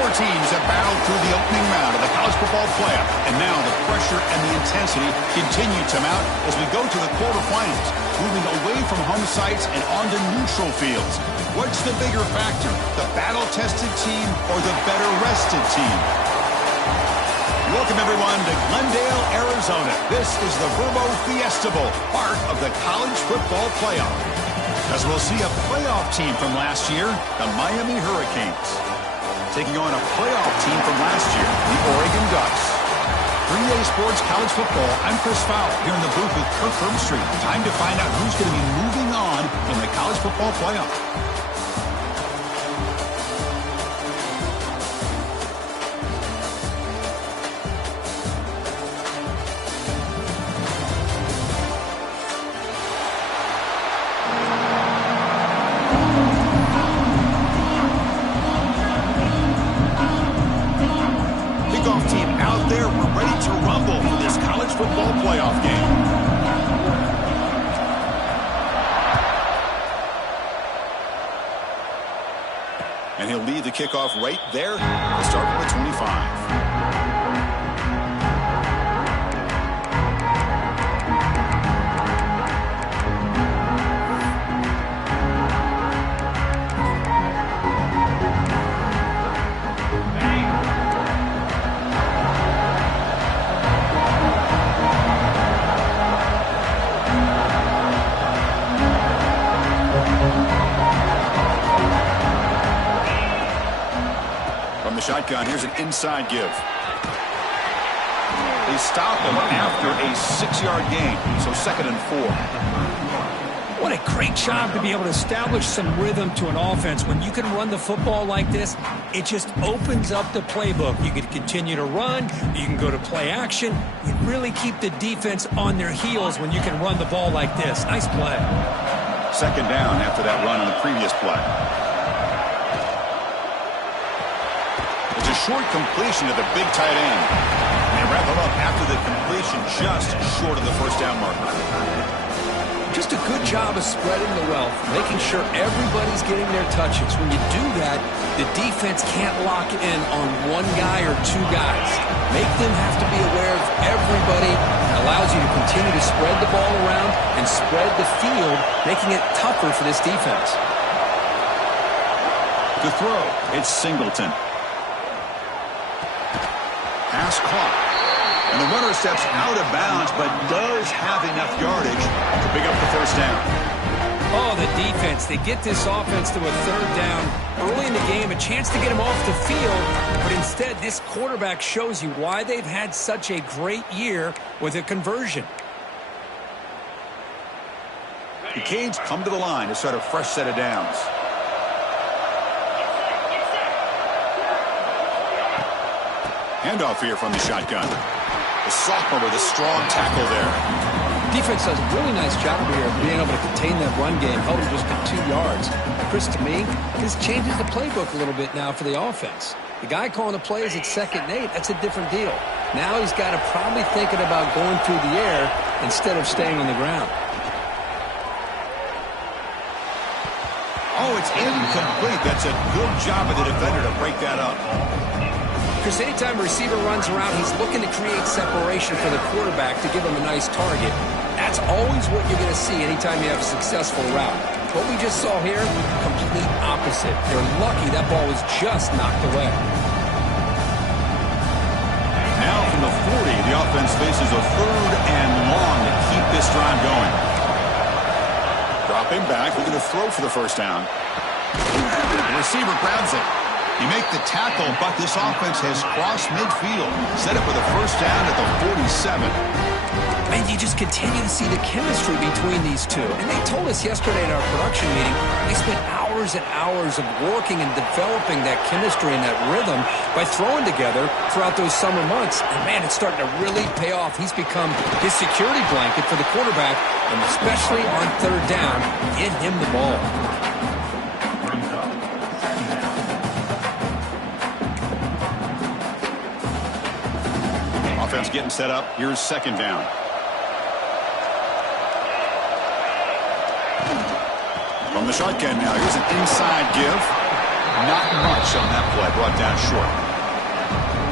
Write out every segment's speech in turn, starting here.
Four teams have battled through the opening round of the college football playoff, and now the pressure and the intensity continue to mount as we go to the quarterfinals, moving away from home sites and onto neutral fields. What's the bigger factor, the battle-tested team or the better-rested team? Welcome, everyone, to Glendale, Arizona. This is the Verbo Fiesta Bowl, part of the college football playoff. As we'll see a playoff team from last year, the Miami Hurricanes, taking on a playoff team from last year, the Oregon Ducks. 3A Sports College Football, I'm Chris Fowler, here in the booth with Kirk Herbstreit. Time to find out who's going to be moving on in the college football playoff. And he'll lead the kickoff right there. We'll start with the 25. Shotgun. Here's an inside give. They stop him after a 6-yard gain, so 2nd and 4. What a great job to be able to establish some rhythm to an offense. When you can run the football like this, it just opens up the playbook. You can continue to run. You can go to play action. You really keep the defense on their heels when you can run the ball like this. Nice play. 2nd down after that run on the previous play. A short completion to the big tight end. And they wrap him up after the completion just short of the first down marker. Just a good job of spreading the wealth, making sure everybody's getting their touches. When you do that, the defense can't lock in on one guy or two guys. Make them have to be aware of everybody. It allows you to continue to spread the ball around and spread the field, making it tougher for this defense. To throw, it's Singleton. Pass caught. And the runner steps out of bounds, but does have enough yardage to pick up the first down. Oh, the defense. They get this offense to a 3rd down early in the game, a chance to get him off the field, but instead this quarterback shows you why they've had such a great year with a conversion. The Canes come to the line to start a fresh set of downs. Handoff here from the shotgun. The sophomore with a strong tackle there. Defense does a really nice job here of being able to contain that run game, held him just at 2 yards. Chris, to me, this changes the playbook a little bit now for the offense. The guy calling the plays at 2nd and 8, that's a different deal. Now he's got to probably thinking about going through the air instead of staying on the ground. Oh, it's incomplete. That's a good job of the defender to break that up. Chris, anytime a receiver runs around, he's looking to create separation for the quarterback to give him a nice target. That's always what you're going to see anytime you have a successful route. What we just saw here, complete opposite. They're lucky that ball was just knocked away. Now from the 40, the offense faces a 3rd and long to keep this drive going. Dropping back, looking to throw for the first down. The receiver grabs it. You make the tackle, but this offense has crossed midfield. Set up with a first down at the 47. And you just continue to see the chemistry between these two. And they told us yesterday in our production meeting, they spent hours and hours of working and developing that chemistry and that rhythm by throwing together throughout those summer months. And, man, it's starting to really pay off. He's become his security blanket for the quarterback, and especially on 3rd down, get him the ball. Offense getting set up. Here's 2nd down. From the shotgun now. Here's an inside give. Not much on that play, brought down short.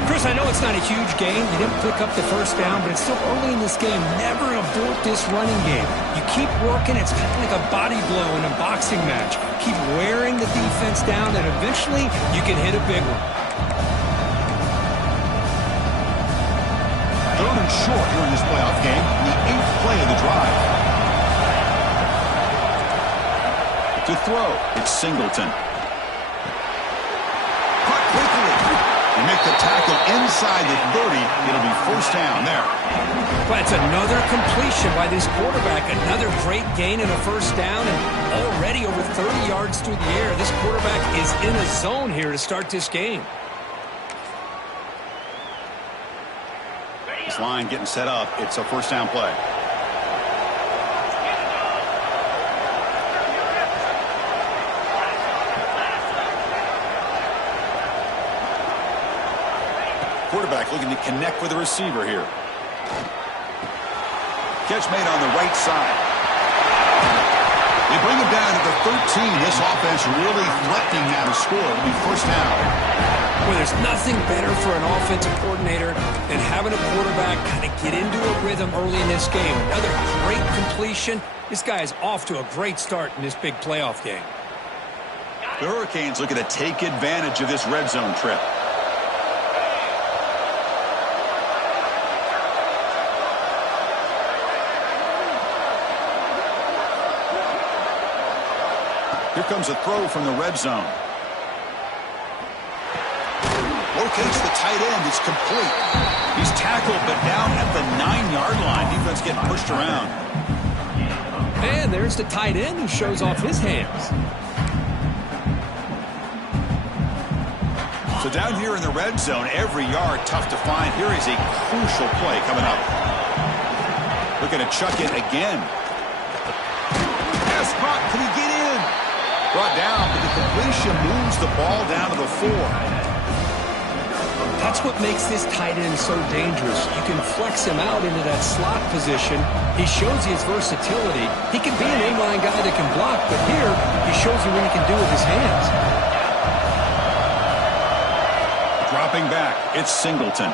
Chris, I know it's not a huge gain. You didn't pick up the first down, but it's still early in this game. Never abort this running game. You keep working. It's kind of like a body blow in a boxing match. Keep wearing the defense down, and eventually you can hit a big one. Third and short here in this playoff game. The 8th play of the drive. To throw, it's Singleton. Caught quickly. They make the tackle inside the 30. It'll be first down there. Well, it's another completion by this quarterback. Another great gain and a first down, and already over 30 yards through the air. This quarterback is in a zone here to start this game. This line getting set up. It's a first down play. Quarterback looking to connect with the receiver here. Catch made on the right side. They bring him down to the 13. This offense really threatening now to score. It'll be first down. Well, there's nothing better for an offensive coordinator than having a quarterback kind of get into a rhythm early in this game. Another great completion. This guy is off to a great start in this big playoff game. The Hurricanes looking to take advantage of this red zone trip. Here comes a throw from the red zone. Locates the tight end. It's complete. He's tackled, but down at the 9-yard line. Defense getting pushed around. And there's the tight end who shows off his hands. So down here in the red zone, every yard tough to find. Here is a crucial play coming up. Looking to chuck it again. Yes, Brock, can he get in? Brought down, but the completion moves the ball down to the 4. That's what makes this tight end so dangerous. You can flex him out into that slot position. He shows you his versatility. He can be an inline guy that can block, but here he shows you what he can do with his hands. Dropping back, it's Singleton.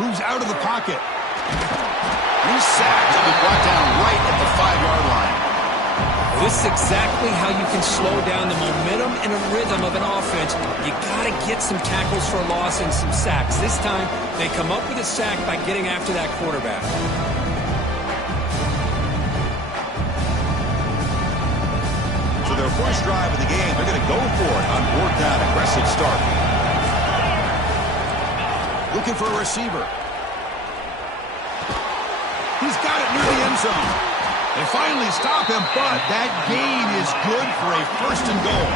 Moves out of the pocket. He's sacked and brought down right at the 5-yard line. This is exactly how you can slow down the momentum and a rhythm of an offense. You got to get some tackles for loss and some sacks. This time, they come up with a sack by getting after that quarterback. So their first drive of the game, they're going to go for it on fourth down. Aggressive start. Looking for a receiver. He's got it near the end zone. They finally stop him, but that gain is good for a first and goal.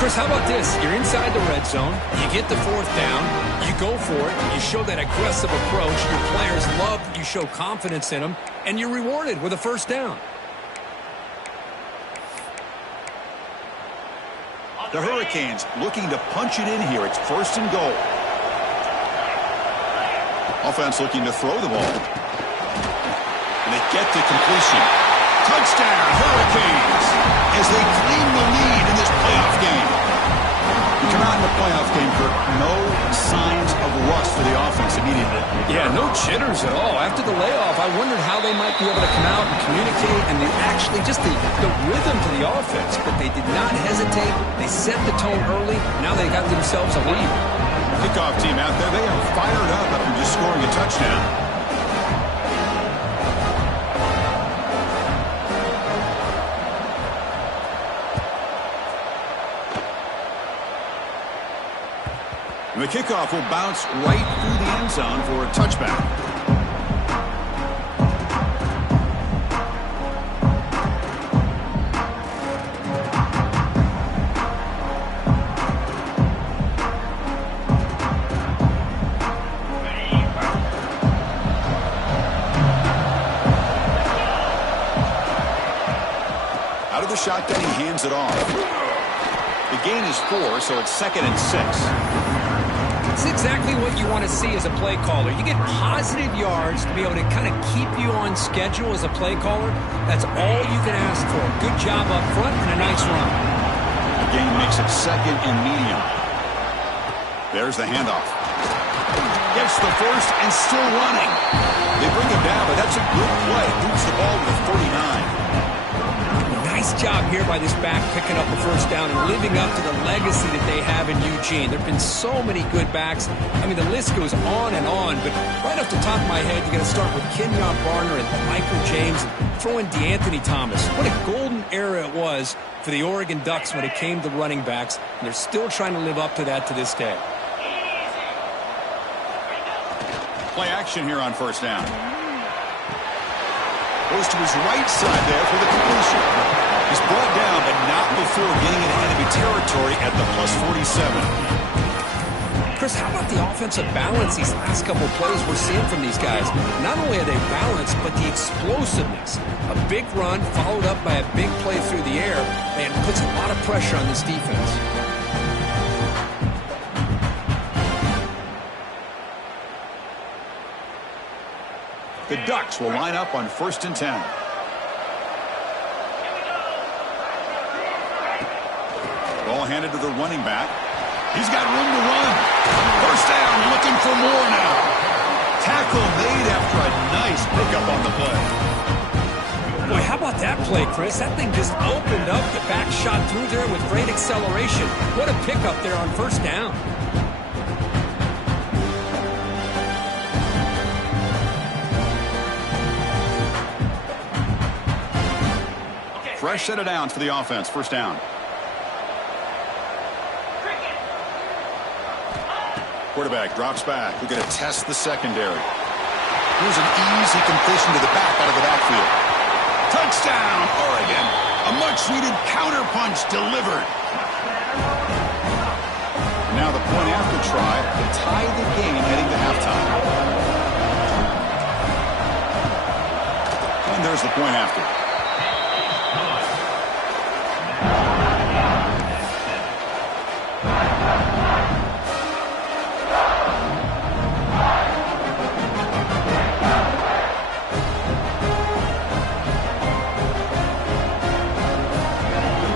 Chris, how about this? You're inside the red zone. You get the fourth down. You go for it. You show that aggressive approach. Your players love that you show confidence in them, and you're rewarded with a first down. The Hurricanes looking to punch it in here. It's first and goal. Offense looking to throw the ball. And they get to completion. Touchdown, Hurricanes, as they claim the lead in this playoff game. We come out in the playoff game, Kirk. No signs of rust for the offense immediately. Yeah, no jitters at all. After the layoff, I wondered how they might be able to come out and communicate and actually just the rhythm to the offense. But they did not hesitate. They set the tone early. Now they got themselves a lead. Kickoff team out there, they are fired up after just scoring a touchdown. The kickoff will bounce right through the end zone for a touchback. Out of the shotgun, he hands it off. The gain is 4, so it's 2nd and 6. It's exactly what you want to see as a play caller. You get positive yards to be able to kind of keep you on schedule as a play caller. That's all you can ask for. Good job up front and a nice run. gain makes it second and medium. There's the handoff. Gets the first and still running. They bring him down, but that's a good play. Moves the ball to the 39. Nice job here by this back picking up the first down and living up to the legacy that they have in Eugene. There have been so many good backs. I mean, the list goes on, but right off the top of my head, you got to start with Kenyon Barner and Michael James and throw in DeAnthony Thomas. What a golden era it was for the Oregon Ducks when it came to running backs, and they're still trying to live up to that to this day. Play action here on first down. Goes to his right side there for the completion. He's brought down, but not before getting into enemy territory at the plus 47. Chris, how about the offensive balance these last couple of plays we're seeing from these guys? Not only are they balanced, but the explosiveness. A big run followed up by a big play through the air, and puts a lot of pressure on this defense. The Ducks will line up on 1st and 10. Ball handed to the running back. He's got room to run. First down, looking for more now. Tackle made after a nice pickup on the play. Boy, how about that play, Chris? That thing just opened up. The back shot through there with great acceleration. What a pickup there on first down. Fresh set of downs for the offense. First down. Quarterback drops back. We're going to test the secondary. Here's an easy completion to the back out of the backfield. Touchdown, Oregon. A much-needed counterpunch delivered. Now the point after try to tie the game heading to halftime. And there's the point after.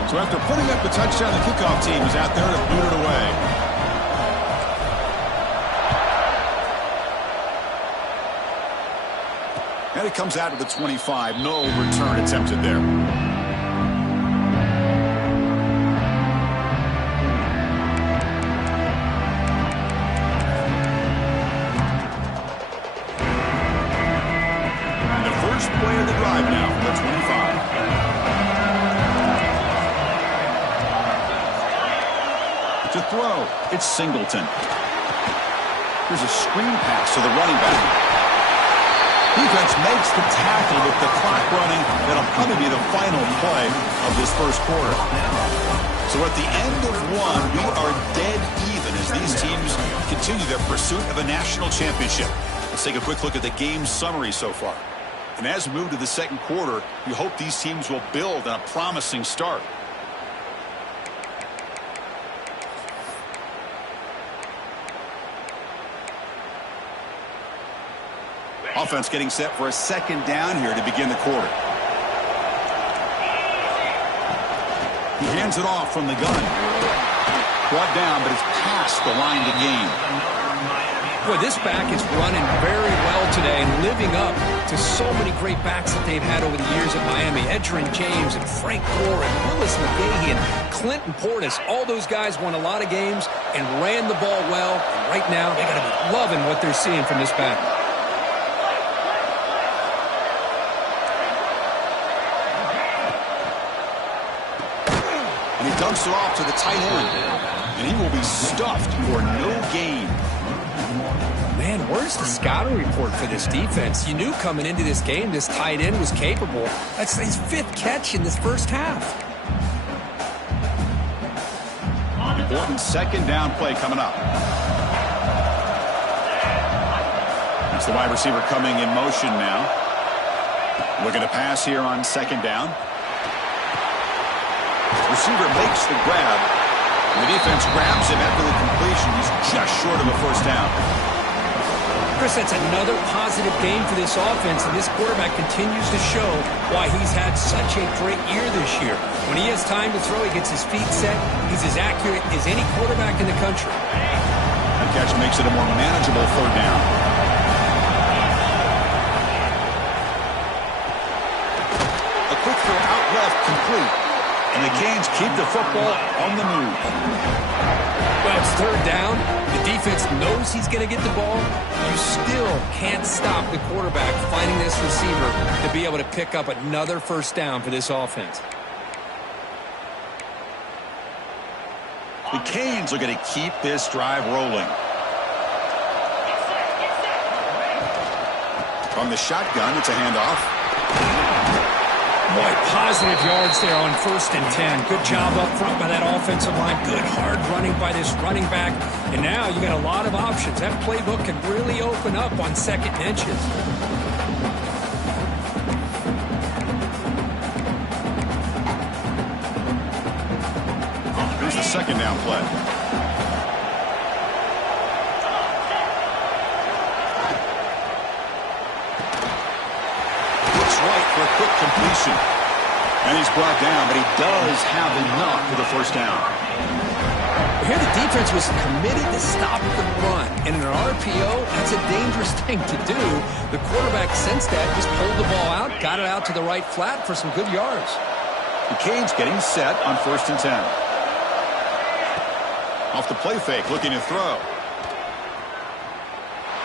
So after putting up the touchdown, the kickoff team is out there to boot it away. And it comes out to the 25. No return attempted there. And the first play of the drive now for the 25. To throw, it's Singleton. Here's a screen pass to the running back. Defense makes the tackle with the clock running. That'll probably be the final play of this first quarter. So at the end of one, we are dead even as these teams continue their pursuit of a national championship. Let's take a quick look at the game summary so far. And as we move to the second quarter, we hope these teams will build on a promising start. Offense getting set for a second down here to begin the quarter. He hands it off from the gun. Brought down, but it's past the line to gain. Boy, this back is running very well today and living up to so many great backs that they've had over the years at Miami. Edgerrin James and Frank Gore and Willis McGahee and Clinton Portis. All those guys won a lot of games and ran the ball well. And right now, they got to be loving what they're seeing from this back. And he dumps it off to the tight end. And he will be stuffed for no gain. Man, where's the scouting report for this defense? You knew coming into this game this tight end was capable. That's his 5th catch in this first half. Important second down play coming up. It's the wide receiver coming in motion now. Looking to pass here on second down. Receiver makes the grab. And the defense grabs him after the completion. He's just short of a first down. Chris, that's another positive game for this offense, and this quarterback continues to show why he's had such a great year this year. When he has time to throw, he gets his feet set. He's as accurate as any quarterback in the country. That catch makes it a more manageable third down. A quick throw out left, complete. And the Canes keep the football on the move. Well, it's third down. The defense knows he's going to get the ball. You still can't stop the quarterback finding this receiver to be able to pick up another first down for this offense. The Canes are going to keep this drive rolling. From the shotgun, it's a handoff. Boy, positive yards there on 1st and 10. Good job up front by that offensive line. Good hard running by this running back. And now you got a lot of options. That playbook can really open up on 2nd and inches. Here's the 2nd down play. For a quick completion. And he's brought down, but he does have enough for the first down. Here the defense was committed to stop the run. And in an RPO, that's a dangerous thing to do. The quarterback sensed that, just pulled the ball out, got it out to the right flat for some good yards. The Canes getting set on 1st and 10. Off the play fake, looking to throw.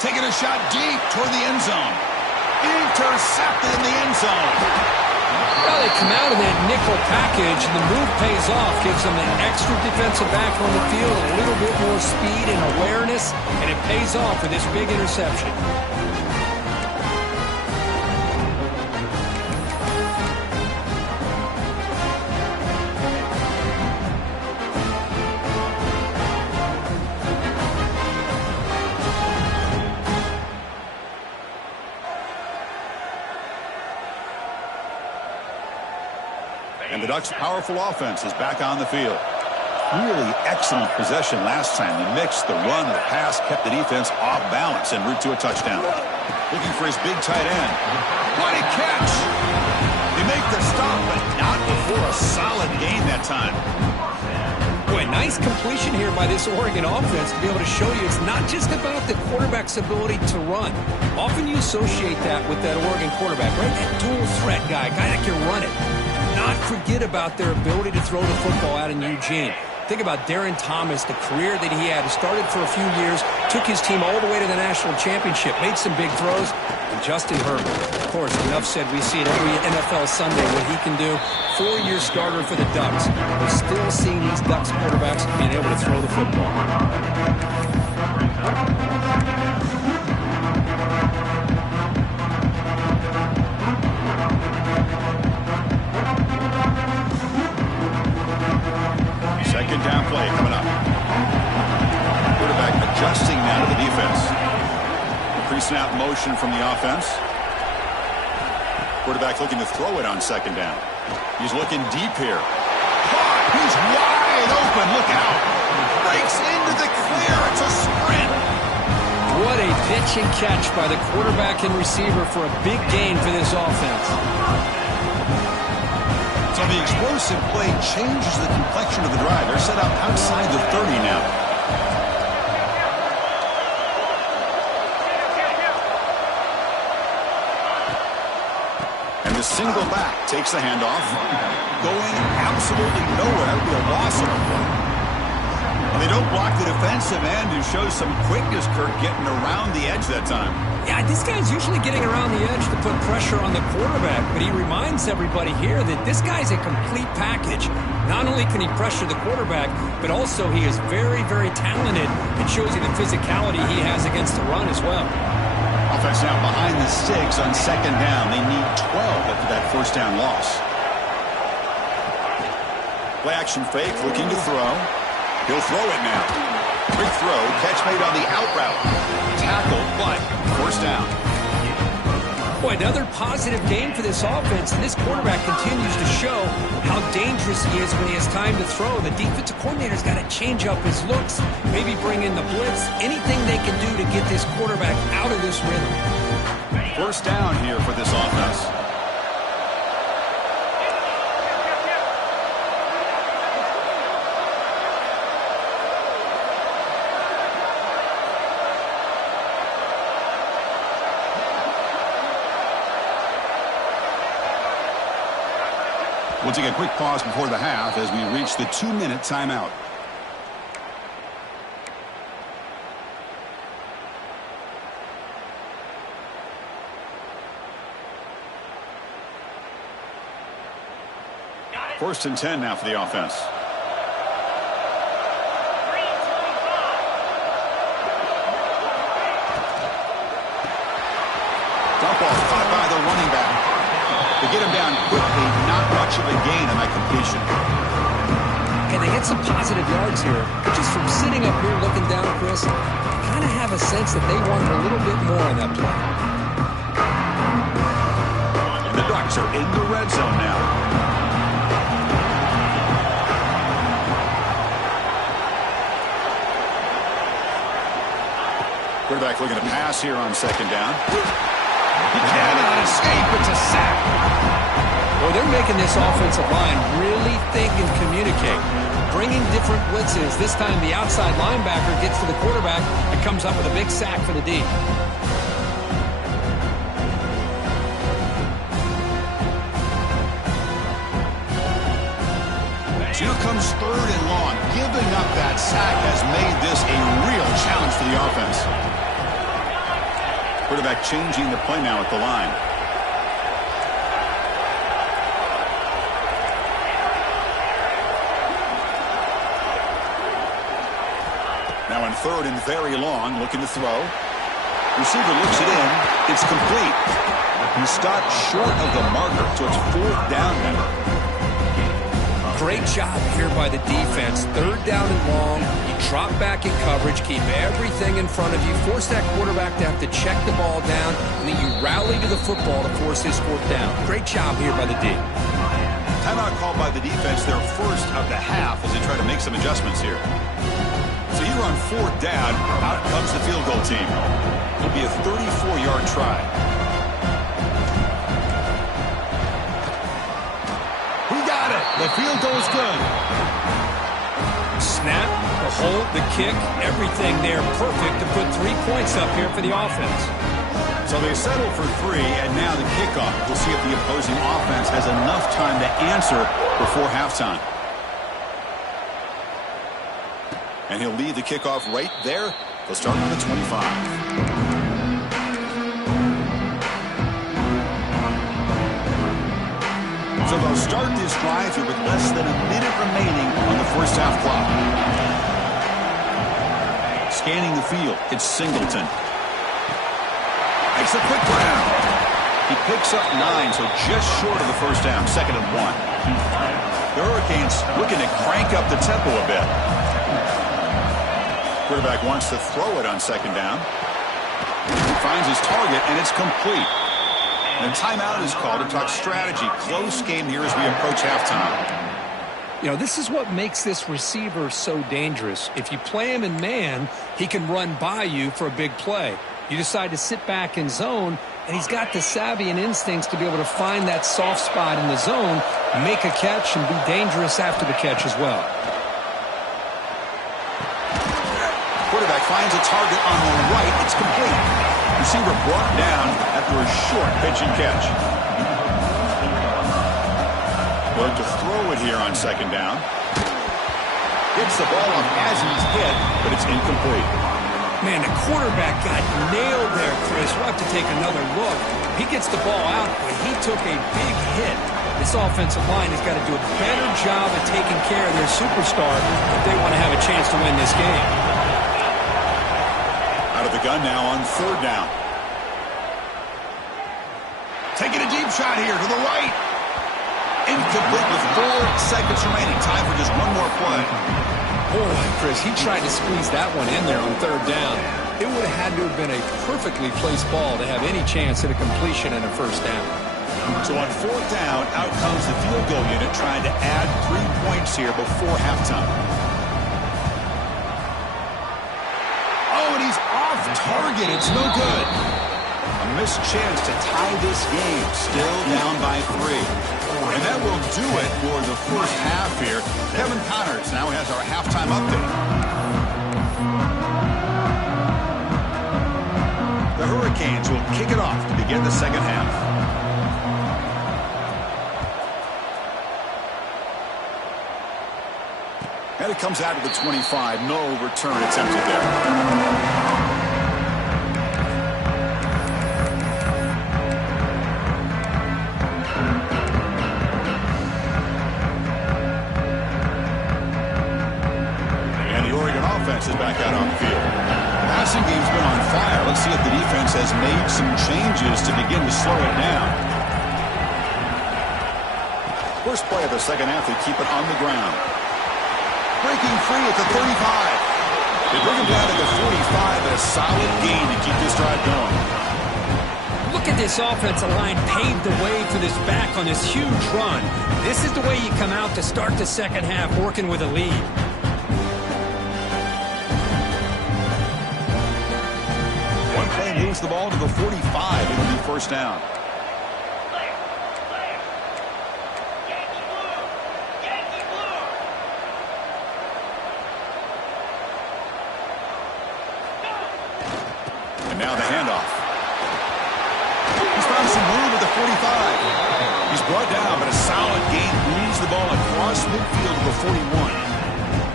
Taking a shot deep toward the end zone. Intercepted in the end zone. Well, they come out in that nickel package, and the move pays off. Gives them an extra defensive back on the field, a little bit more speed and awareness, and it pays off for this big interception. And the Ducks' powerful offense is back on the field. Really excellent possession last time. They mixed the run, the pass, kept the defense off balance en route to a touchdown. Looking for his big tight end. What a catch! They make the stop, but not before a solid gain that time. Boy, nice completion here by this Oregon offense to be able to show you it's not just about the quarterback's ability to run. Often you associate that with that Oregon quarterback, right? That dual threat guy that can run it. Not forget about their ability to throw the football out in Eugene. Think about Darren Thomas, the career that he had. He started for a few years, took his team all the way to the national championship, made some big throws. And Justin Herbert, of course, enough said, we see it every NFL Sunday what he can do. 4-year starter for the Ducks. We're still seeing these Ducks quarterbacks being able to throw the football. Second down play coming up. Quarterback adjusting now to the defense. Pre-snap motion from the offense. Quarterback looking to throw it on 2nd down. He's looking deep here. Caught! He's wide open. Look out! Breaks into the clear. It's a sprint. What a pitch and catch by the quarterback and receiver for a big gain for this offense. So the explosive play changes the complexion of the drive. They're set up outside the 30 now. And the single back takes the handoff. Going absolutely nowhere. It'll be a loss of a play. And they don't block the defensive end, who shows some quickness, Kirk, getting around the edge that time. Yeah, this guy's usually getting around the edge to put pressure on the quarterback, but he reminds everybody here that this guy's a complete package. Not only can he pressure the quarterback, but also he is very, very talented and shows you the physicality he has against the run as well. Offense now behind the sticks on 2nd down. They need 12 after that first down loss. Play action fake, looking to throw. He'll throw it now. Quick throw, catch made on the out route. Tackle, but first down. Boy, another positive game for this offense, and this quarterback continues to show how dangerous he is when he has time to throw. The defensive coordinator's got to change up his looks, maybe bring in the blitz, anything they can do to get this quarterback out of this rhythm. First down here for this offense. We'll take a quick pause before the half as we reach the 2-minute timeout. First and 10 now for the offense. Dump off caught by the running back. They get him down quickly, not much of a gain on that completion. And they get some positive yards here. But just from sitting up here looking down, Chris, I kind of have a sense that they wanted a little bit more on that play. And the Ducks are in the red zone now. Quarterback looking to pass here on second down. He cannot escape. It's a sack. Well, they're making this offensive line really think and communicate. Bringing different blitzes. This time the outside linebacker gets to the quarterback and comes up with a big sack for the D. Here comes third and long. Giving up that sack has made this a real challenge for the offense. Quarterback changing the play now at the line. Now in third and very long, looking to throw. Receiver looks it in. It's complete. He stopped short of the marker, so it's fourth down now. Great job here by the defense. Third down and long. You drop back in coverage, keep everything in front of you, force that quarterback to have to check the ball down, and then you rally to the football to force his fourth down. Great job here by the D. Timeout called by the defense, their first of the half, as they try to make some adjustments here. So here on fourth down, out comes the field goal team. It'll be a 34-yard try. The field goal is good. Snap, the hold, the kick, everything there perfect to put 3 points up here for the offense. So they settle for 3, and now the kickoff. We'll see if the opposing offense has enough time to answer before halftime. And he'll lead the kickoff right there. They'll start on the 25. So they'll start this drive here with less than a minute remaining on the first half clock. Scanning the field, it's Singleton. Makes a quick grab. He picks up 9, so just short of the first down, 2nd and 1. The Hurricanes looking to crank up the tempo a bit. Quarterback wants to throw it on 2nd down. He finds his target, and it's complete. And timeout is called to talk strategy. Close game here as we approach halftime. You know, this is what makes this receiver so dangerous. If you play him in man, he can run by you for a big play. You decide to sit back in zone, and he's got the savvy and instincts to be able to find that soft spot in the zone, make a catch, and be dangerous after the catch as well. Quarterback finds a target on the right. It's complete. Receiver brought down after a short pitch and catch. Going to throw it here on 2nd down. Gets the ball off as he's hit, but it's incomplete. Man, the quarterback got nailed there, Chris. We'll have to take another look. He gets the ball out, but he took a big hit. This offensive line has got to do a better job of taking care of their superstar if they want to have a chance to win this game. Out of the gun now on 3rd down. Taking a deep shot here to the right. Incomplete with 4 seconds remaining. Time for just one more play. Boy, Chris, he tried to squeeze that one in there on 3rd down. It would have had to have been a perfectly placed ball to have any chance at a completion and a first down. So on fourth down, out comes the field goal unit trying to add 3 points here before halftime. Oh, and he's off target. It's no good. A missed chance to tie this game. Still down by 3. And that will do it for the first half here. Kevin Connors now has our halftime update. The Hurricanes will kick it off to begin the second half. And it comes out of the 25. No return attempted there. And the Oregon offense is back out on the field. The passing game's been on fire. Let's see if the defense has made some changes to begin to slow it down. First play of the second half, they keep it on the ground. Breaking free at the 35. They bring him down to the 45, and a solid gain to keep this drive going. Look at this offensive line paved the way for this back on this huge run. This is the way you come out to start the second half working with a lead. One play moves the ball to the 45. It'll be first down. Now the handoff. He's found some room at the 45. He's brought down, but a solid gain moves the ball across midfield to the 41.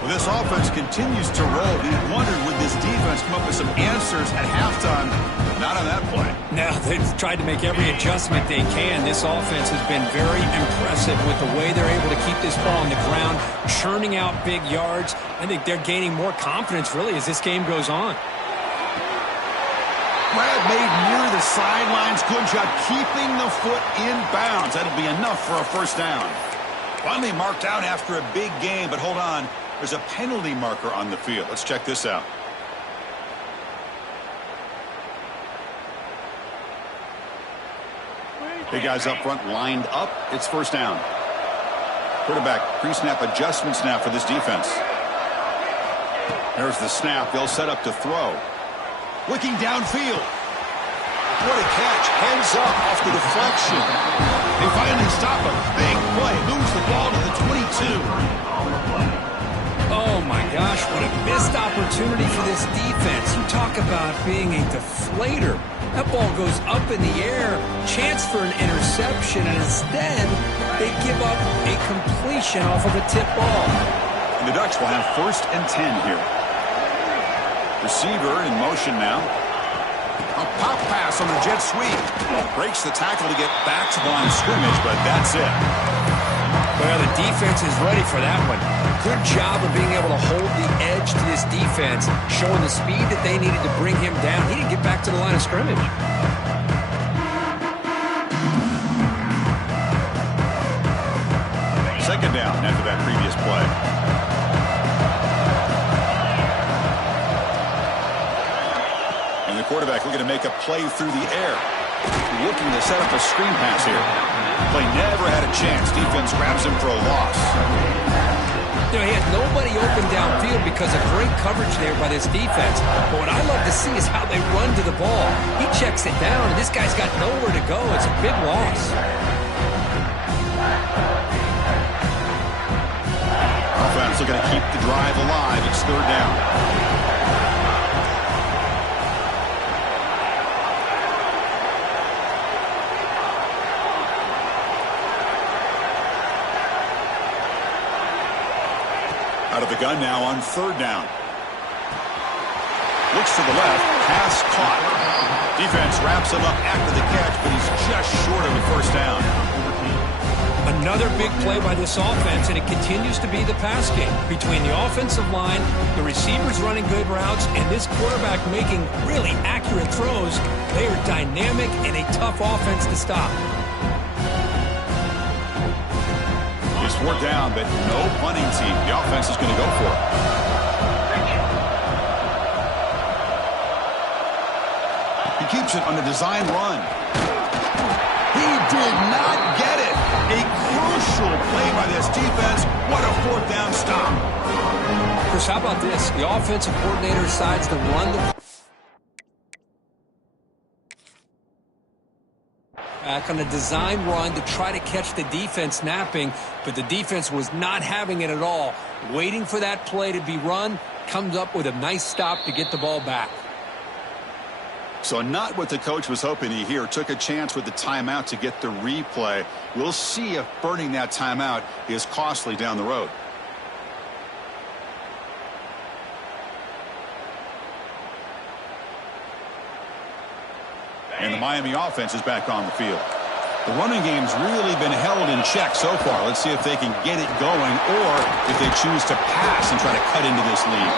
Well, this offense continues to roll. We wondered, would this defense come up with some answers at halftime? Not on that play. Now, they've tried to make every adjustment they can. This offense has been very impressive with the way they're able to keep this ball on the ground, churning out big yards. I think they're gaining more confidence, really, as this game goes on. Brad made near the sidelines. Good job keeping the foot in bounds. That'll be enough for a first down. Finally marked out after a big game, but hold on. There's a penalty marker on the field. Let's check this out. Big guys up front lined up. It's first down. Quarterback pre-snap adjustments now for this defense. There's the snap. They'll set up to throw. Looking downfield. What a catch. Heads up off the deflection. They finally stop a big play. Moves the ball to the 22. Oh, my gosh. What a missed opportunity for this defense. You talk about being a deflator. That ball goes up in the air. Chance for an interception. And instead, they give up a completion off of a tip ball. And the Ducks will have 1st and 10 here. Receiver in motion now. A pop pass on the jet sweep. Breaks the tackle to get back to the line of scrimmage, but that's it. Well, the defense is ready for that one. Good job of being able to hold the edge to this defense, showing the speed that they needed to bring him down. He didn't get back to the line of scrimmage. Second down after that previous play. Quarterback looking to make a play through the air. Looking to set up a screen pass here. Play never had a chance. Defense grabs him for a loss. You know, he had nobody open downfield because of great coverage there by this defense. But what I love to see is how they run to the ball. He checks it down, and this guy's got nowhere to go. It's a big loss. Offense looking to keep the drive alive. It's third down. Out of the gun now on third down. Looks to the left. Pass caught. Defense wraps him up after the catch, but he's just short of the first down. Another big play by this offense, and it continues to be the pass game. Between the offensive line, the receivers running good routes, and this quarterback making really accurate throws, they are dynamic and a tough offense to stop. It's fourth down, but no punting team. The offense is going to go for it. throws it on a design run. He did not get it. A crucial play by this defense. What a fourth down stop. Chris, how about this? The offensive coordinator decides to run the back on a design run to try to catch the defense napping, but the defense was not having it at all. Waiting for that play to be run, comes up with a nice stop to get the ball back. So not what the coach was hoping to hear. Took a chance with the timeout to get the replay. We'll see if burning that timeout is costly down the road. And the Miami offense is back on the field. The running game's really been held in check so far. Let's see if they can get it going or if they choose to pass and try to cut into this lead.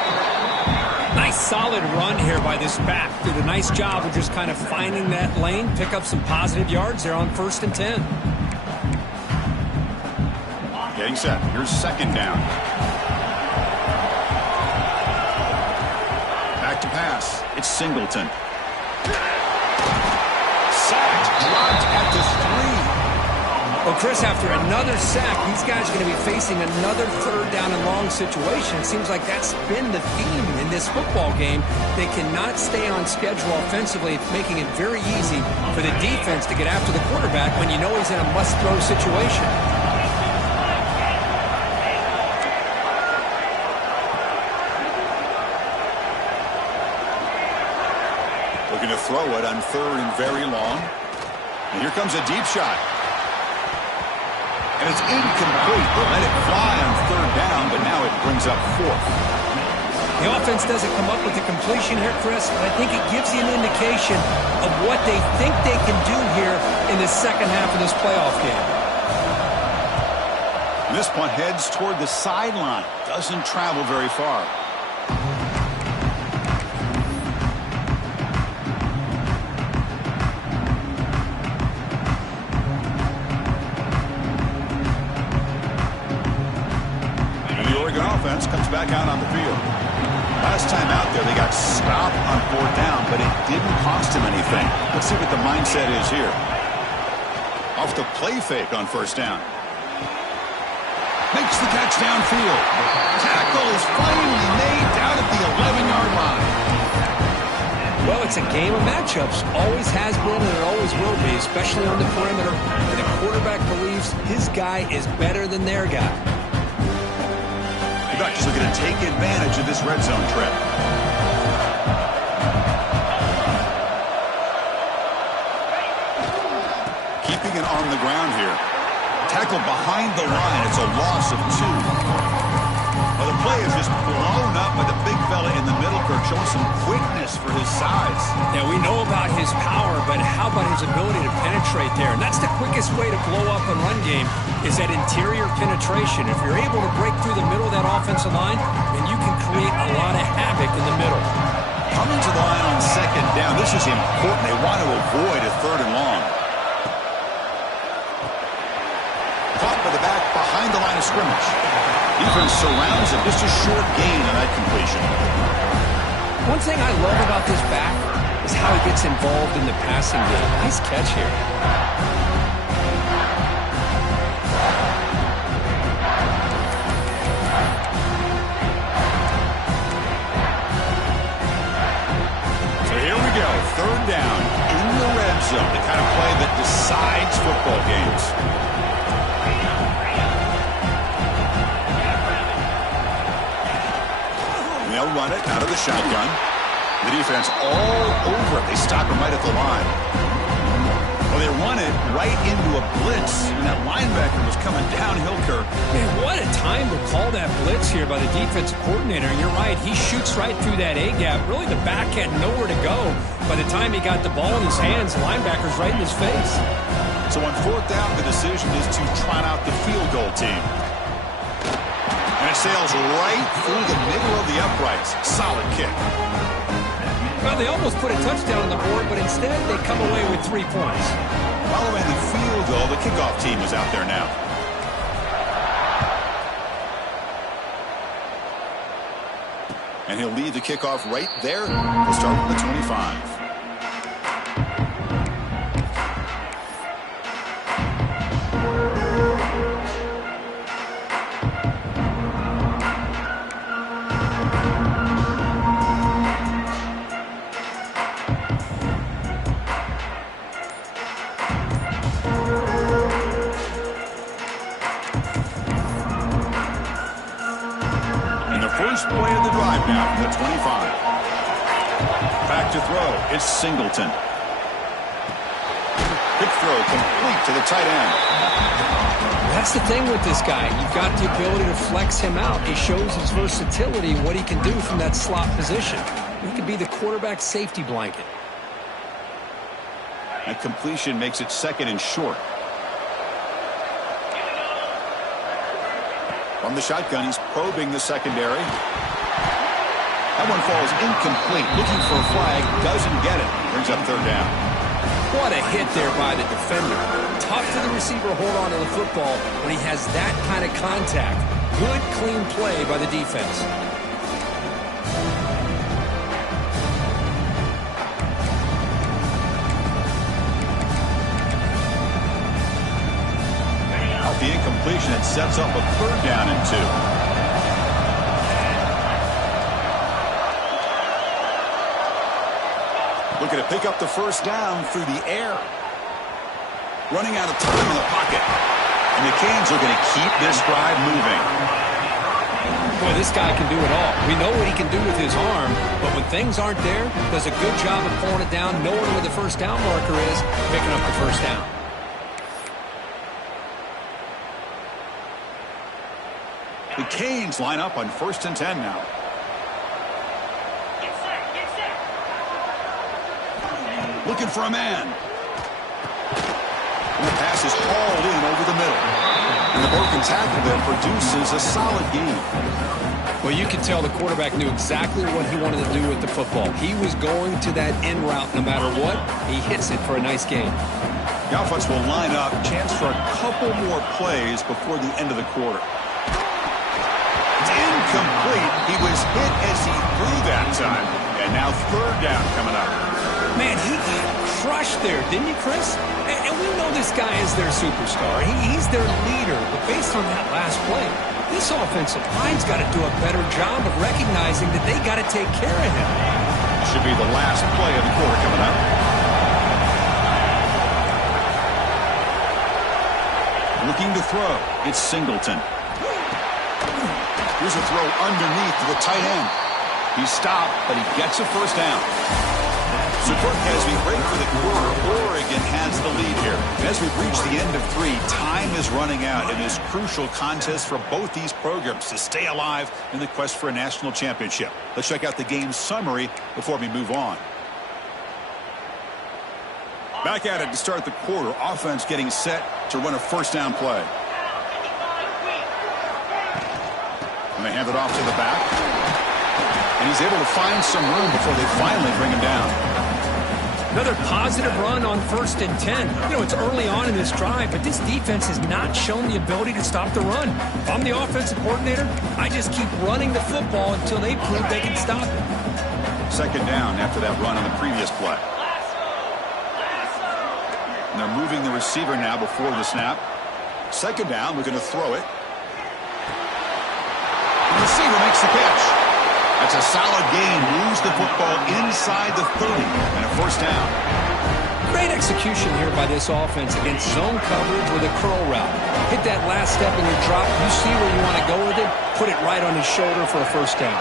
Nice solid run here by this back. Did a nice job of just kind of finding that lane, pick up some positive yards there on 1st and 10. Getting set. Here's 2nd down. Back to pass. It's Singleton. Sacked. Dropped at the 3. Well, Chris, after another sack, these guys are going to be facing another 3rd down and long situation. It seems like that's been the theme in this football game. They cannot stay on schedule offensively. It's making it very easy for the defense to get after the quarterback when you know he's in a must-throw situation. Looking to throw it on 3rd and very long. And here comes a deep shot. And it's incomplete. They let it fly on 3rd down, but now it brings up 4th. The offense doesn't come up with the completion here, Chris, but I think it gives you an indication of what they think they can do here in the second half of this playoff game. And this punt heads toward the sideline. Doesn't travel very far. Offense comes back out on the field. Last time out there, they got stopped on 4th down, but it didn't cost him anything. Let's see what the mindset is here. Off the play fake on 1st down. Makes the catch downfield. Tackle is finally made down at the 11-yard line. Well, it's a game of matchups. Always has been and it always will be, especially on the perimeter. And the quarterback believes his guy is better than their guy. The Bucs looking to take advantage of this red zone trip. Keeping it on the ground here. Tackle behind the line. It's a loss of 2. Well, the play is just blown up by the big fella in the middle, Kirk, showing some quickness for his size. Yeah, we know about his power, but how about his ability to penetrate there? And that's the quickest way to blow up a run game is that interior penetration. If you're able to break through the middle of that offensive line, then you can create a lot of havoc in the middle. Coming to the line on 2nd down. This is important. They want to avoid a 3rd and long. Caught by the back behind the line of scrimmage. Defense surrounds him. Just a short gain on that completion. One thing I love about this back is how he gets involved in the passing game. Nice catch here. So here we go. 3rd down in the red zone. The kind of play that decides football games. They'll run it out of the shotgun. The defense all over it. They stop him right at the line. Well, they run it right into a blitz, and that linebacker was coming downhill, Kirk. Man, what a time to call that blitz here by the defensive coordinator. And you're right, he shoots right through that A-gap. Really, the back had nowhere to go. By the time he got the ball in his hands, the linebacker's right in his face. So on 4th down, the decision is to trot out the field goal team. And it sails right through the middle of the uprights. Solid kick. Well, they almost put a touchdown on the board, but instead they come away with 3 points. Following the field goal, the kickoff team is out there now. And he'll lead the kickoff right there. We'll start with the 25. first play of the drive now from the 25. Back to throw. It's Singleton. Quick throw complete to the tight end. That's the thing with this guy. You've got the ability to flex him out. He shows his versatility and what he can do from that slot position. He could be the quarterback safety blanket. That completion makes it second and short. From the shotgun, he's probing the secondary. That one falls incomplete. Looking for a flag, doesn't get it. Brings up third down. What a hit there by the defender. Tough for the receiver to hold on to the football when he has that kind of contact. Good, clean play by the defense. Off the incompletion, it sets up a third down and 2. Looking to pick up the first down through the air. Running out of time in the pocket. And the Canes are going to keep this drive moving. Boy, this guy can do it all. We know what he can do with his arm, but when things aren't there, does a good job of pulling it down, knowing where the first down marker is, picking up the first down. The Canes line up on 1st and 10 now. Looking for a man. And the pass is hauled in over the middle. And the broken tackle there produces a solid gain. Well, you can tell the quarterback knew exactly what he wanted to do with the football. He was going to that in route no matter what. He hits it for a nice gain. The offense will line up. Chance for a couple more plays before the end of the quarter. It's incomplete. He was hit as he threw that time. And now third down coming up. Man, he got crushed there, didn't you, Chris? And we know this guy is their superstar. He's their leader. But based on that last play, this offensive line's got to do a better job of recognizing that they got to take care of him. Should be the last play of the quarter coming up. Looking to throw. It's Singleton. Here's a throw underneath to the tight end. He's stopped, but he gets a first down. So Kirk has me break for the quarter. Oregon has the lead here. As we've reached the end of 3, time is running out in this crucial contest for both these programs to stay alive in the quest for a national championship. Let's check out the game summary before we move on. Back at it to start the quarter. Offense getting set to run a first down play. And they hand it off to the back. And he's able to find some room before they finally bring him down. Another positive run on 1st and 10. You know, it's early on in this drive, but this defense has not shown the ability to stop the run. If I'm the offensive coordinator, I just keep running the football until they prove they can stop it. Second down after that run on the previous play. And they're moving the receiver now before the snap. Second down, we're going to throw it. The receiver makes the catch. That's a solid gain. Moves the football inside the 30 and a first down. Great execution here by this offense against zone coverage with a curl route. Hit that last step in your drop. You see where you want to go with it. Put it right on his shoulder for a first down.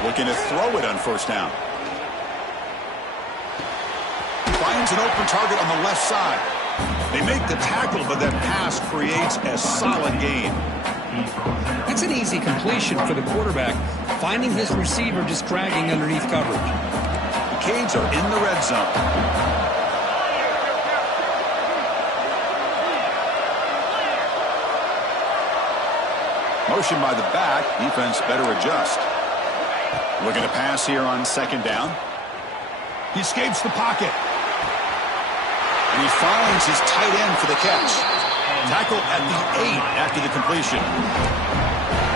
Looking to throw it on first down. Finds an open target on the left side. They make the tackle, but that pass creates a solid gain. That's an easy completion for the quarterback, finding his receiver just dragging underneath coverage. The Canes are in the red zone. Motion by the back. Defense better adjust. Looking to pass here on second down. He escapes the pocket. And he finds his tight end for the catch. Tackle at the 8 after the completion.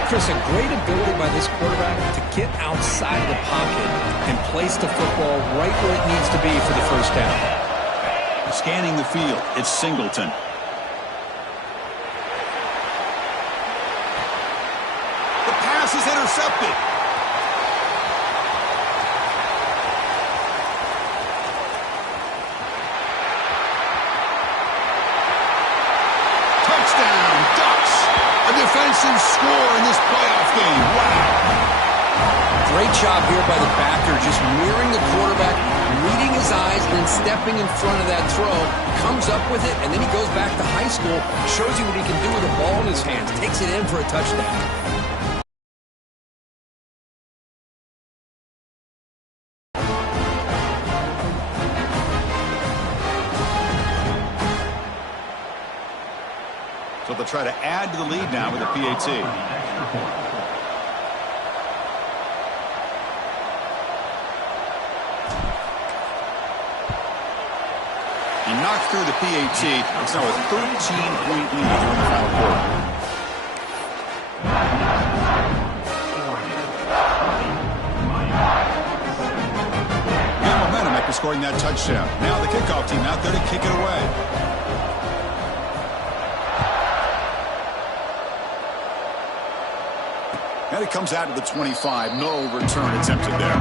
Chris, a great ability by this quarterback to get outside the pocket and place the football right where it needs to be for the first down. Scanning the field, it's Singleton. The pass is intercepted. Touchdown, Ducks. defensive score in this playoff game. Wow. Great job here by the backer, just mirroring the quarterback, reading his eyes, and then stepping in front of that throw. Comes up with it, and then he goes back to high school, shows you what he can do with the ball in his hands, takes it in for a touchdown. So they'll try to add to the lead now with a PAT. He knocked through the PAT. It's now a 13-point lead here in the final quarter. Good momentum after scoring that touchdown. Now the kickoff team out there to kick it away. And it comes out to the 25. No return attempted there.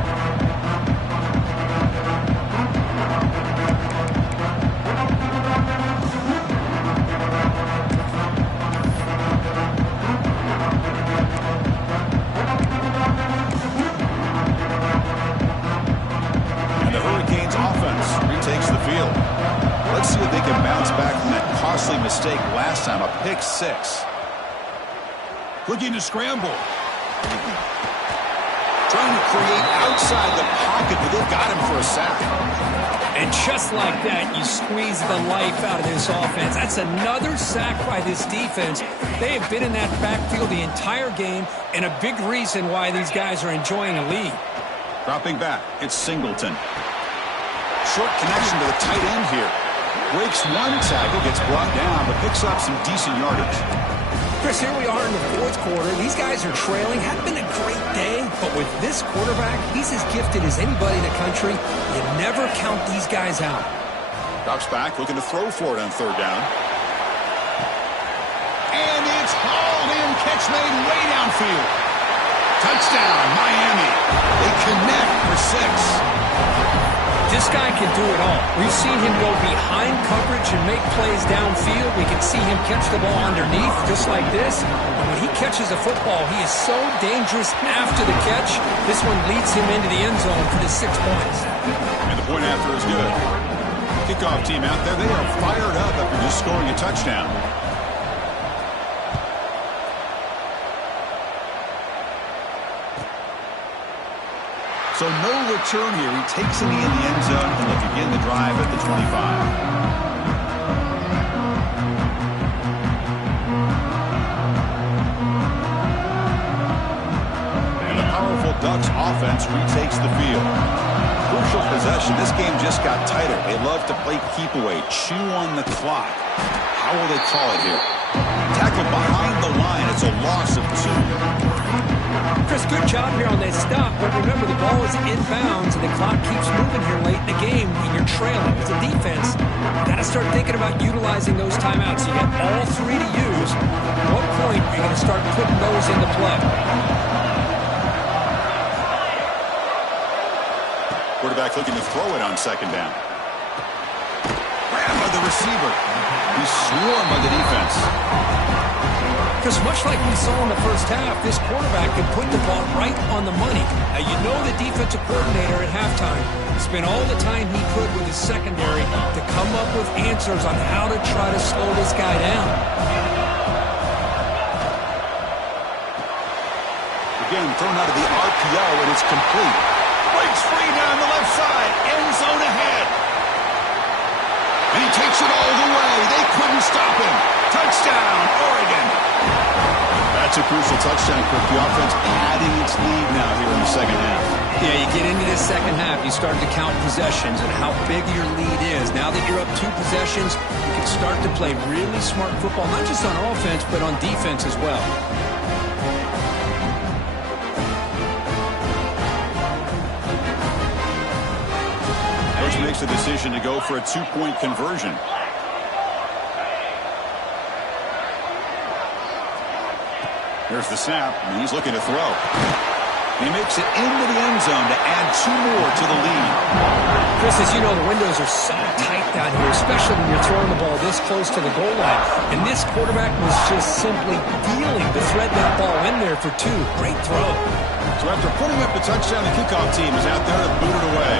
Let's see if they can bounce back from that costly mistake last time, a pick six. Looking to scramble. Trying to create outside the pocket, but they've got him for a sack. And just like that, you squeeze the life out of this offense. That's another sack by this defense. They have been in that backfield the entire game, and a big reason why these guys are enjoying a lead. Dropping back, it's Singleton. Short connection to the tight end here. Breaks one tackle, gets brought down, but picks up some decent yardage. Chris, here we are in the fourth quarter. These guys are trailing. Hadn't been a great day, but with this quarterback, he's as gifted as anybody in the country. You never count these guys out. Drops back, looking to throw for it on third down. And it's hauled in. Catch made way downfield. Touchdown, Miami. They connect for 6. This guy can do it all. We've seen him go behind coverage and make plays downfield. We can see him catch the ball underneath just like this. And when he catches a football, he is so dangerous after the catch. This one leads him into the end zone for the 6 points. And the point after is good. Kickoff team out there, they are fired up after just scoring a touchdown. So no return here. He takes it in the end zone, and they begin the drive at the 25. And the powerful Ducks offense retakes the field. Crucial possession. This game just got tighter. They love to play keep away, chew on the clock. How will they call it here? Tackle behind the line. It's a loss of 2. Chris, good job here on that stop, but remember the ball is inbounds and the clock keeps moving here late in the game and you're trailing. As a defense, you got to start thinking about utilizing those timeouts. You got all 3 to use. At what point are you going to start putting those into play? Quarterback looking to throw it on second down. Grab by the receiver. He's swarmed by the defense. Because much like we saw in the first half, this quarterback can put the ball right on the money. Now, you know the defensive coordinator at halftime spent all the time he could with his secondary to come up with answers on how to try to slow this guy down. Again, thrown out of the RPO, and it's complete. Breaks free down the left side. End zone ahead. And he takes it all the way. They couldn't stop him. Touchdown, Oregon. That's a crucial touchdown, Kirk. The offense adding its lead now here in the second half. Yeah, you get into this second half, you start to count possessions and how big your lead is. Now that you're up 2 possessions, you can start to play really smart football, not just on offense, but on defense as well. Coach makes the decision to go for a 2-point conversion. Here's the snap, and he's looking to throw. He makes it into the end zone to add 2 more to the lead. Chris, as you know, the windows are so tight down here, especially when you're throwing the ball this close to the goal line. And this quarterback was just simply dealing to thread that ball in there for 2. Great throw. So after putting up the touchdown, the kickoff team is out there to boot it away.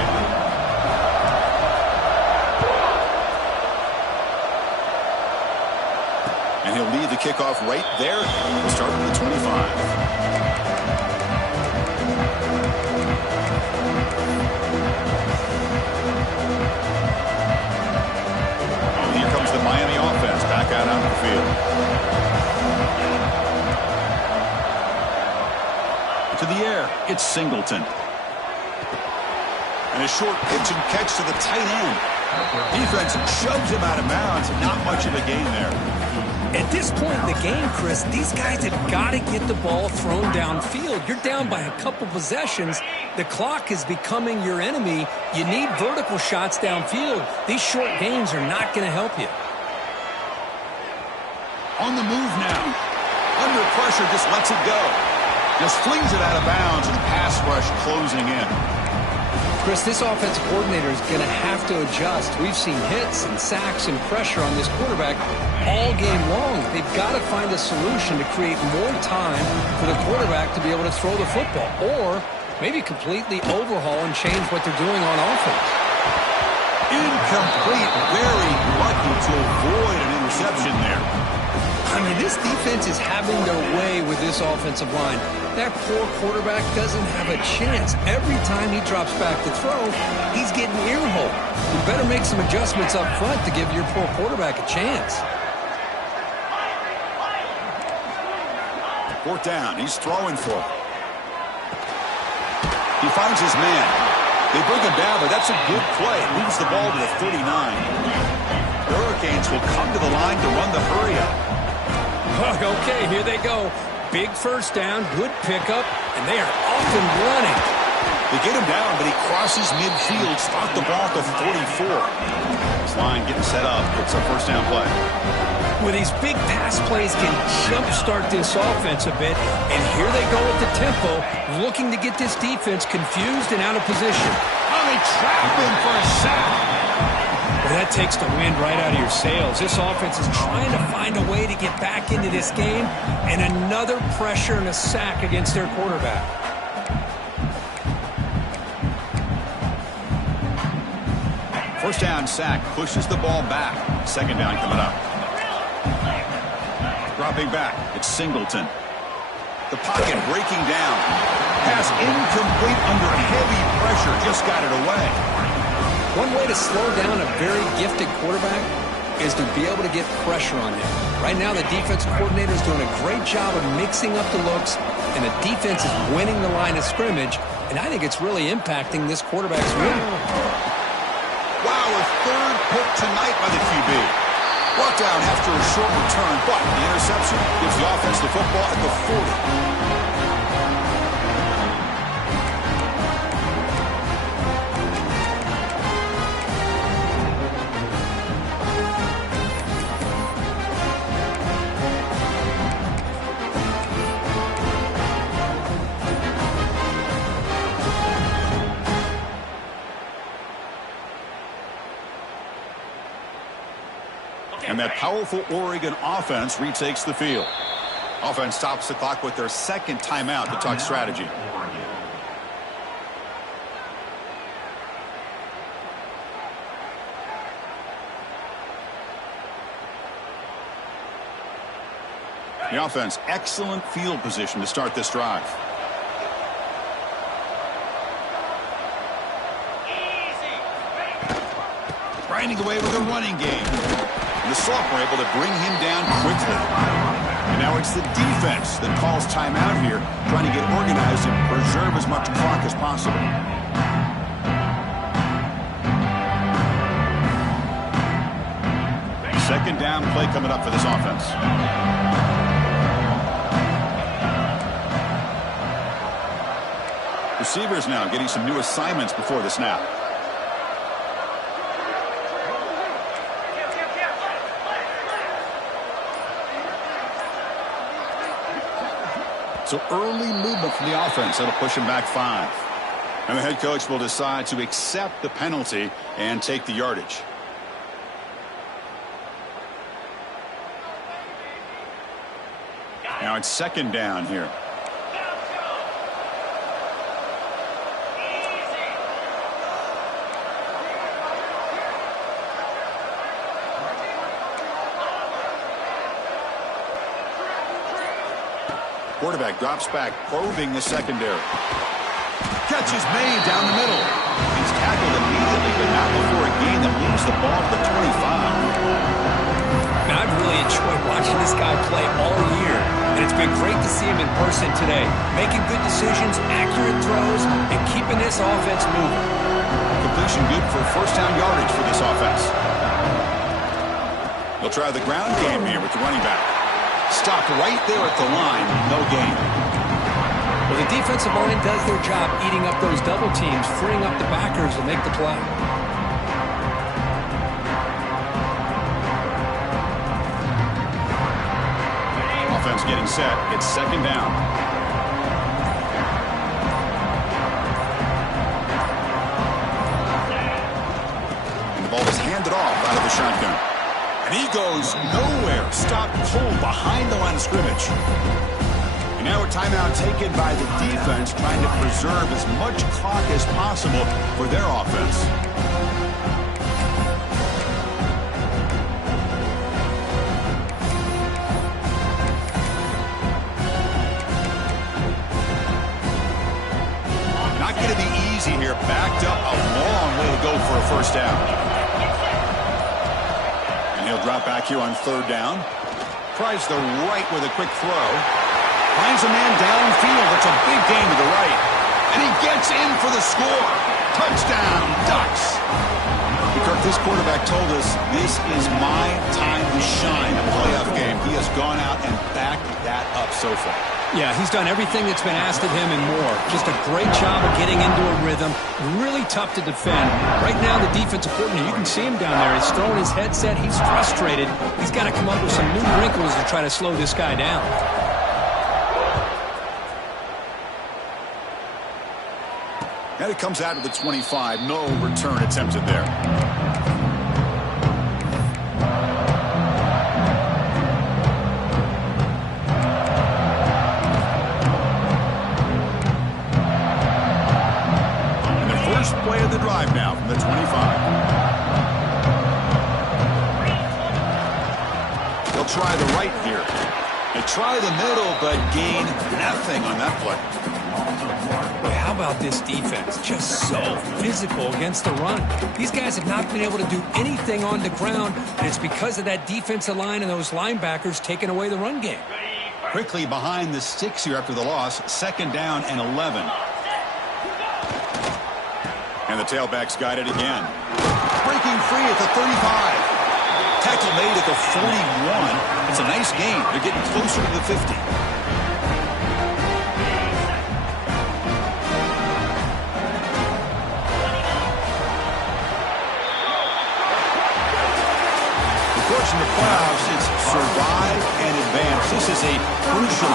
And he'll lead the kickoff right there. We'll start with the 25. Miami offense back out on the field. To the air, it's Singleton. And a short pitch and catch to the tight end. Defense shoves him out of bounds. Not much of a gain there. At this point in the game, Chris, these guys have got to get the ball thrown downfield. You're down by a couple possessions. The clock is becoming your enemy. You need vertical shots downfield. These short gains are not going to help you. On the move now. Under pressure, just lets it go. Just flings it out of bounds, and the pass rush closing in. Chris, this offensive coordinator is going to have to adjust. We've seen hits and sacks and pressure on this quarterback all game long. They've got to find a solution to create more time for the quarterback to be able to throw the football, or maybe completely overhaul and change what they're doing on offense. Incomplete. Very lucky to avoid an interception there. I mean, this defense is having their way with this offensive line. That poor quarterback doesn't have a chance. Every time he drops back to throw, he's getting ear-holed. You better make some adjustments up front to give your poor quarterback a chance. 4th down. He's throwing for it. He finds his man. They bring him down, but that's a good play. Moves the ball to the 39. The Hurricanes will come to the line to run the hurry-up. Okay, here they go. Big first down, good pickup, and they are off and running. They get him down, but he crosses midfield, start the ball to 44. This line getting set up. It's a first down play. Well, these big pass plays can jumpstart this offense a bit, and here they go at the tempo, looking to get this defense confused and out of position. Oh, they trap him for a sack. That takes the wind right out of your sails. This offense is trying to find a way to get back into this game, and another pressure and a sack against their quarterback. First down sack pushes the ball back. 2nd down coming up. Dropping back, it's Singleton. The pocket breaking down. Pass incomplete under heavy pressure. Just got it away. One way to slow down a very gifted quarterback is to be able to get pressure on him. Right now, the defensive coordinator is doing a great job of mixing up the looks, and the defense is winning the line of scrimmage, and I think it's really impacting this quarterback's win. Wow, a 3rd pick tonight by the QB. Brought down after a short return, but the interception gives the offense the football at the 40. And that powerful Oregon offense retakes the field. Offense stops the clock with their 2nd timeout to talk strategy. The offense, excellent field position to start this drive. Grinding away with a running game. The Soft were able to bring him down quickly. And now it's the defense that calls timeout here, trying to get organized and preserve as much clock as possible. Second down play coming up for this offense. Receivers now getting some new assignments before the snap. So early movement from the offense. That'll push him back 5. And the head coach will decide to accept the penalty and take the yardage. Now it's second down here. Quarterback drops back, probing the secondary. Catch is made down the middle. He's tackled immediately, but not before a gain that moves the ball to the 25. Man, I've really enjoyed watching this guy play all year, and it's been great to see him in person today, making good decisions, accurate throws, and keeping this offense moving. Completion good for first down yardage for this offense. They'll try the ground game here with the running back. Stopped right there at the line, no gain. Well, the defensive line does their job eating up those double teams, freeing up the backers to make the play. Offense getting set. It's second down. And the ball is handed off out of the shotgun. And he goes nowhere. Stopped cold behind the line of scrimmage. And now a timeout taken by the defense, trying to preserve as much clock as possible for their offense. Not going to be easy here. Backed up a long way to go for a first down. He'll drop back here on third down. Tries the right with a quick throw. Finds a man downfield. It's a big gain to the right. And he gets in for the score. Touchdown, Ducks. Because this quarterback told us this is my time to shine a playoff game. He has gone out and backed that up so far. Yeah, he's done everything that's been asked of him and more. Just a great job of getting into a rhythm. Really tough to defend. Right now, the defensive coordinator, you can see him down there. He's throwing his headset. He's frustrated. He's got to come up with some new wrinkles to try to slow this guy down. And it comes out of the 25. No return attempted there. First play of the drive now from the 25. They'll try the right here. They try the middle, but gain nothing on that play. Boy, how about this defense? Just so physical against the run. These guys have not been able to do anything on the ground, and it's because of that defensive line and those linebackers taking away the run game. Quickly behind the sticks here after the loss. Second down and 11. And the tailback's got it again. Breaking free at the 35. Tackle made at the 41. It's a nice gain. They're getting closer to the 50. Of course, in the playoffs, it's survive and advance. This is a crucial